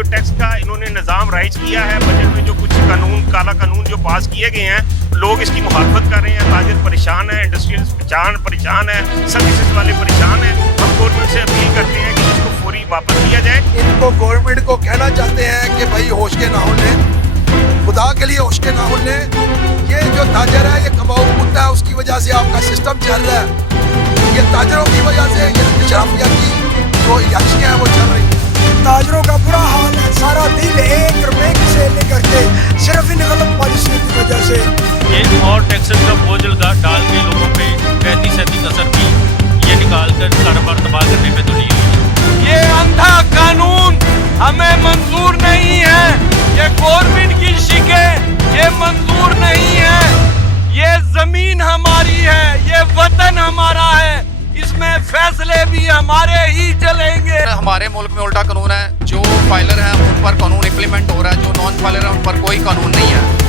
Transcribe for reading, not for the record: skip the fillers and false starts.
जो टैक्स का इन्होंने निज़ाम राइज किया है, बजट में जो कुछ कानून, काला कानून जो पास किए गए हैं, लोग इसकी मुखालफत कर रहे हैं, ताजिर परेशान है, इंडस्ट्रियल परेशान है, सर्विसेज वाले परेशान हैं। हम गवर्नमेंट से अपील करते हैं कि इसको फौरी वापस लिया जाए। इनको गवर्नमेंट को कहना चाहते हैं कि भाई होश के नाहुन लें, खुदा के लिए होश के नाहुन लें। ये जो ताजर है ये कमाऊ कुत्ता है, उसकी वजह से आपका सिस्टम चल रहा है। ये ताजरों की वजह से ये शराफिया की जो याचियाँ हैं वो चल रही हैं। ताजरों का बुरा हाल है, सारा दिन 1 रुपए की सेल नहीं करते, सिर्फ इन गलत पॉलिसी की वजह से। एक और टैक्सेस का बोझ डाल के लोगों पे 35% की ये निकाल कर कारोबार तबाह करने पे तुली हुई है। ये अंधा कानून हमें मंजूर नहीं है, ये गवर्नमेंट की शिकें ये मंजूर नहीं है। ये जमीन हमारी है, ये वतन हमारा है, इसमें फैसले भी हमारे ही चलेंगे। हमारे मुल्क में उल्टा कानून है, जो फाइलर हैं उन पर कानून इम्प्लीमेंट हो रहा है, जो नॉन फाइलर हैं उन पर कोई कानून नहीं है।